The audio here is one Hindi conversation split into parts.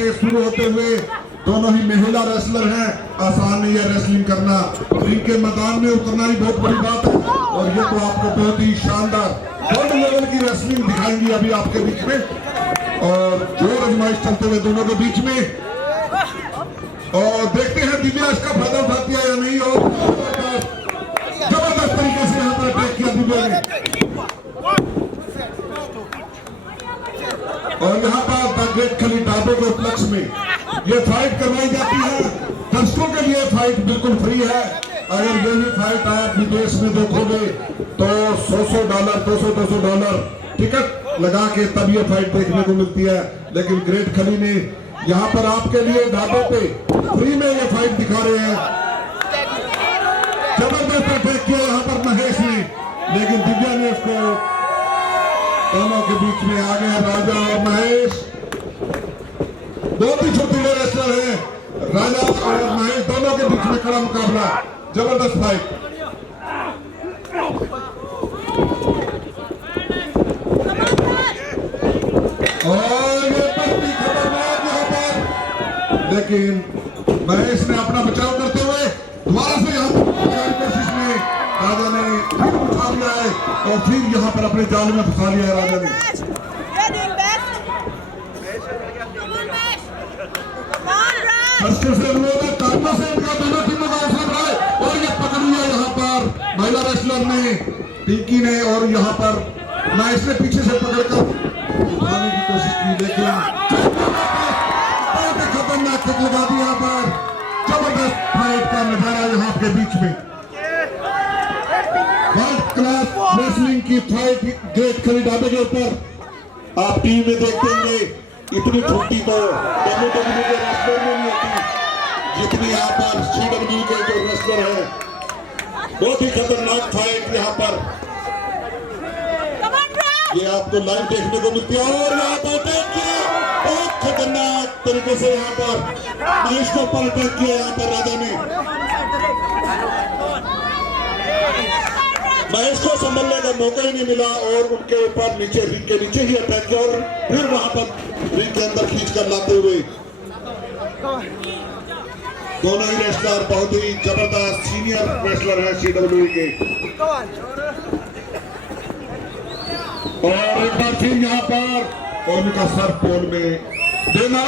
से शुरू होते हुए दोनों ही महिला रेसलर हैं। आसान नहीं है रेसलिंग करना, रिंग के मैदान में उतरना ही बहुत बड़ी बात है। और ये तो आपको बहुत ही शानदार गोल्ड लेवल की रेसलिंग दिखाएंगी अभी आपके बीच में। और जोर आजमाइश चलते हुए दोनों के बीच में, और देखते हैं दिव्या इसका फायदा उठाती है या नहीं। और जबरदस्त तरीके से यहाँ पर अटैक किया दिव्या ने। और यहाँ पर द ग्रेट खली ढाबे के उपलक्ष्य में ये फाइट करवाई जाती है। दर्शकों के लिए फाइट बिल्कुल फ्री है। अगर ये भी फाइट आप विदेश में देखोगे तो $100 $200 टिकट लगा के तब ये फाइट देखने को मिलती है। लेकिन ग्रेट खली ने यहाँ पर आपके लिए ढाबे पे फ्री में ये फाइट दिखा रहे हैं। जबरदस्त अटैक किया यहाँ पर महेश ने, लेकिन दिव्या ने उसको, दोनों के बीच में आ गए राजा और महेश। बहुत ही छोटे रेसलर हैं राजा और महेश, दोनों के बीच में कड़ा मुकाबला, जबरदस्त फाइट। और ये पट्टी खतरनाक यहाँ पर, लेकिन महेश ने अपना बचाव करते हुए दोबारा से यहाँ पर कोशिश में राजा ने फिर उठा लिया है और फिर यहाँ पर अपने जाल में फंसा लिया है राजा ने। से विरोध है, ताना से इनका दोनों टीमों का हौसला बढ़ाए। और ये पकड़ लिया यहाँ पर महिला रेसलर ने, पिंकी ने, और यहाँ पर महेश ने पीछे से पकड़कर उठाने की कोशिश की, लेकिन बहुत खतरनाक किक लगा दी यहाँ पर। जबरदस्त फाइट का नजारा यहाँ के बीच में, वर्ल्ड क्लास रेसलिंग की फाइट ग्रेट खली ढाबे के ऊपर आप टीवी में देखते होंगे। इतनी छोटी तो WWE के रेसलर में नहीं होती जितनी यहाँ पर CW के जो रेसलर है। बहुत ही खतरनाक फाइट यहाँ पर ये आपको लाइव देखने को मिलती है। और यहाँ पर अटैक किया बहुत खतरनाक तरीके से, यहाँ पर महेश को ऊपर अटैक किया यहाँ पर राजा ने। महेश को संभलने का मौका ही नहीं मिला और उनके ऊपर नीचे, रिंग के नीचे ही अटैक किया और फिर वहां पर रिंग के अंदर खींच कर लाते हुए। दोनों ही रेसलर बहुत ही जबरदस्त सीनियर रेसलर हैं CW के। और एक बार फिर यहाँ पर उनका सर पोल में देना,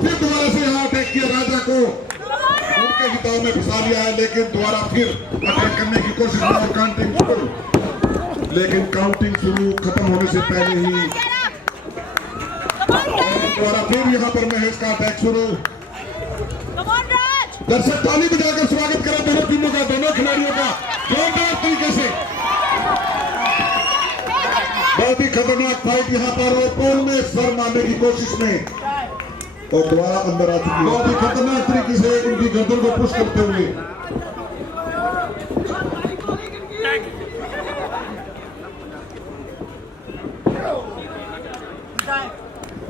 फिर दोबारा से यहाँ अटैक किया राजा को, उनके हिताव में फंसा लिया है। लेकिन दोबारा फिर अटैक करने की कोशिश में और काउंटिंग शुरू, लेकिन काउंटिंग शुरू खत्म होने से पहले ही दोबारा फिर यहाँ पर महेश का अटैक शुरू। दर्शक ताली बजाकर स्वागत करें दोनों टीमों का, दोनों खिलाड़ियों का जोरदार तरीके से। बहुत ही खतरनाक फाइट यहाँ पर, वो पोल में सर मारने की कोशिश में और दोबारा अंदर आ चुकी है। बहुत ही खतरनाक तरीके से उनकी गर्दन को पुश करते हुए।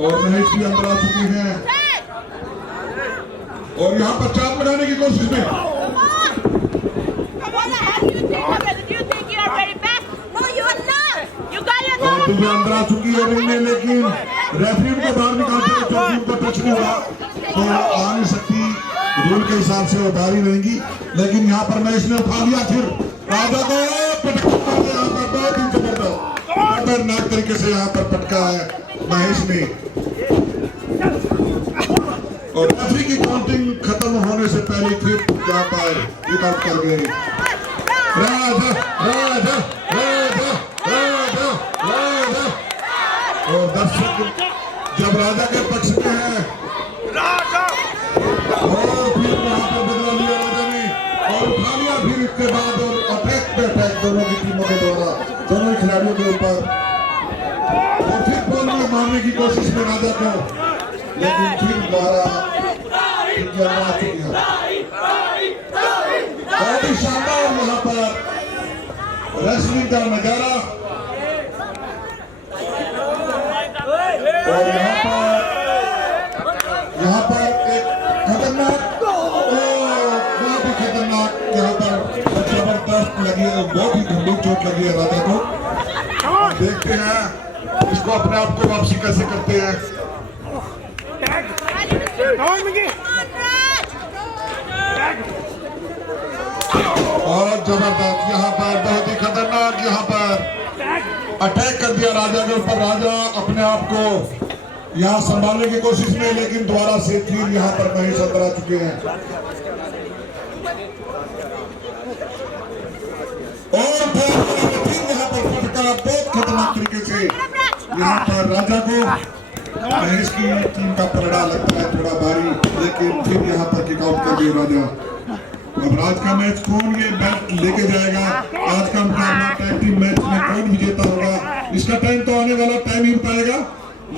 और महेश भी अंदर आ चुकी हैं और यहाँ पर चाप लगाने की कोशिश में। और दिव्या अंदर आ चुकी है रिंग में, लेकिन रेफरी को बाहर निकालते हुए क्योंकि उनको टच नहीं हुआ तो आ नहीं सकती, रूल के हिसाब से वो बाहर ही रहेंगी। लेकिन यहाँ पर महेश ने उठा लिया, फिर राजा को पटका यहाँ पर बहुत ही जबरदस्त खतरनाक तरीके से यहाँ पर पटका है महेश ने। और रेफरी की काउंटिंग खत्म होने से पहले फिर यहाँ पर विकआउट कर गए। राजा राजा राजा राजा राजा, और दर्शक जब राजा के पक्ष में है और फिर वहां पर बदला लिया राजा ने और उठा लिया। फिर इसके बाद और अटैक पे अटैक दोनों की टीमों के द्वारा, दोनों खिलाड़ियों के ऊपर, और फिर पोल में मारने की कोशिश में राजा को, लेकिन फिर दोबारा बहुत ही शानदार यहाँ पर रेसलिंग का नजारा। और यहाँ पर एक खतरनाक, बहुत ही खतरनाक यहाँ पर जबरदस्त लगी है, बहुत ही गंभीर चोट लगी है राजा को। देखते हैं इसको अपने आप को वापसी कैसे करते हैं। और जबरदस्त यहाँ पर बहुत ही खतरनाक यहाँ पर अटैक कर दिया राजा के ऊपर। राजा अपने आप को यहाँ संभालने की कोशिश में, लेकिन दोबारा से फिर यहाँ पर महेश अंदर आ चुके हैं। और फिर यहाँ पर फटका बहुत खतरनाक तरीके से यहाँ पर राजा को। महेश की टीम का पलड़ा लगता है थोड़ा भारी, लेकिन फिर यहाँ पर किकआउट कर दिया राजा। अब आज का मैच कौन ये बैट लेके जाएगा, आज का मुकाबला टैग टीम मैच में कौन विजेता होगा, इसका टाइम तो आने वाला टाइम ही बताएगा।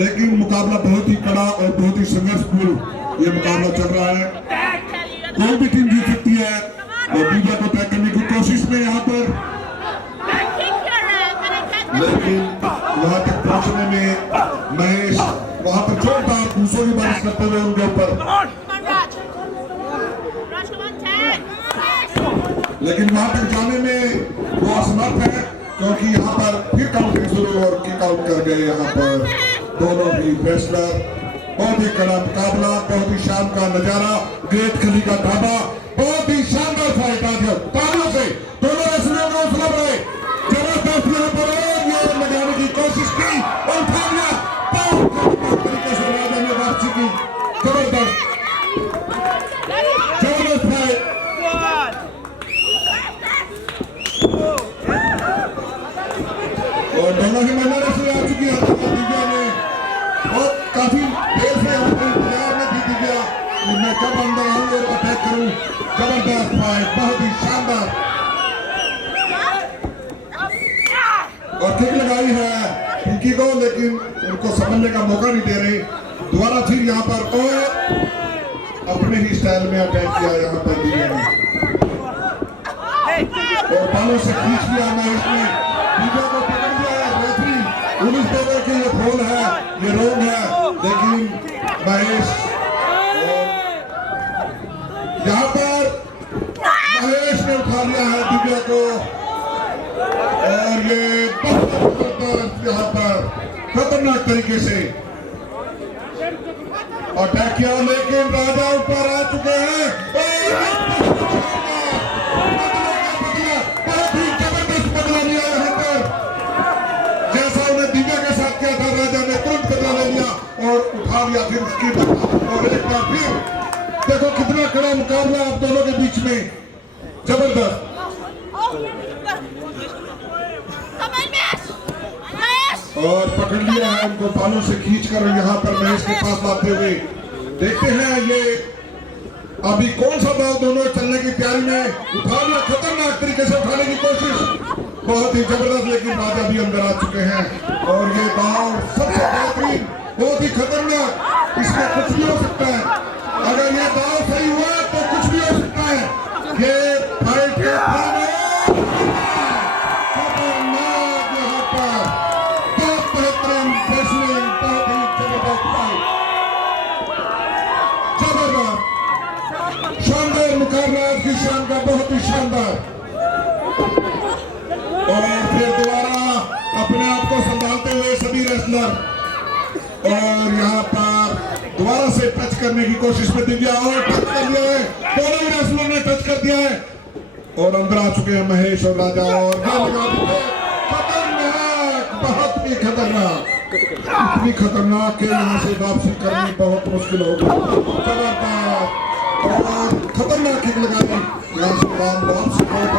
लेकिन मुकाबला बहुत ही कड़ा और बहुत ही संघर्षपूर्ण ये मुकाबला चल रहा है। कोई भी टीम जीत सकती है और दिव्या को टैग करने की कोशिश में यहाँ पर, लेकिन वहां तक पहुंचने में महेश वहां पर जोरदार दूसरों की बारिश करते हुए उनके ऊपर, लेकिन वहां तक जाने में वो असमर्थ है, क्योंकि यहाँ पर फिर काउंटिंग शुरू और किक आउट कर गए यहाँ पर दोनों भी रेसलर। बहुत ही कड़ा मुकाबला, बहुत ही शान का नजारा, ग्रेट खली का ढाबा, बहुत ही शानदार फाइट। आज तालियों से दोनों रेसलरों को हौसला बढ़े, जबरदस्त यहाँ पर ये लगाने की कोशिश की और उठा लिया तरीके से राजा ने वापसी की। जबरदस्त जबरदस्त फाइट। और दोनों ही महिला रेसलर आ चुकी है दिव्या में, और काफी देर से इंतजार में थी दिव्या कि मैं कब अंदर आऊं और अटैक करूं। जबरदस्त फाइट, बहुत ही शानदार, और किक लगाई है पिंकी को, लेकिन उनको समझने का मौका नहीं दे रही। दोबारा फिर यहाँ पर और अपने ही स्टाइल में अटैक किया यहाँ पर दिव्या ने, और बालों से खींच लिया महेश ने, दिव्या को पकड़ लिया है। रेफरी पुलिस दे रहे कि ये फोल है, ये रोंग है, लेकिन महेश यहाँ पर महेश ने उठा लिया है दिव्या को, और ये बहुत यहाँ पर खतरनाक तरीके से अटैक किया, लेकिन राजा ऊपर आ चुके हैं। बहुत ही जबरदस्त बदला लिया यहाँ पर, जैसा उन्हें दिव्या के साथ किया था। राजा ने तुरंत बदला ले लिया और उठा लिया फिर उसकी, और एक बार फिर देखो कितना कड़ा मुकाबला आप दोनों के बीच में, जबरदस्त। और पकड़ लिया है उनको बालों से खींचकर यहाँ पर महेश के पास लाते हुए। देखते हैं ये अभी कौन सा दाव दोनों चलने की तैयारी में। उठा लिया, खतरनाक तरीके से उठाने की कोशिश, बहुत ही जबरदस्त, लेकिन राजा भी अंदर आ चुके हैं। और ये दाव सबसे बेहतरीन, बहुत ही खतरनाक, इसमें कुछ भी हो सकता है। अगर ये दाव सही हुआ तो कुछ भी हो सकता है। ये फाइट के मुकाबला की शान का, बहुत ही शानदार। और फिर दोबारा अपने आप को संभालते हुए सभी रेसलर, और यहाँ पर दोबारा से टच करने की कोशिश में दिव्या, और टच कर दिया है, दोनों ही रेसलर ने टच कर दिया है, और अंदर आ चुके हैं महेश और राजा। और खतरनाक, बहुत ही खतरनाक, इतनी खतरनाक के यहाँ से वापसी करनी बहुत मुश्किल होगी। जबरदस्त और खतरनाक किक लगाई, यहाँ से वापसी बहुत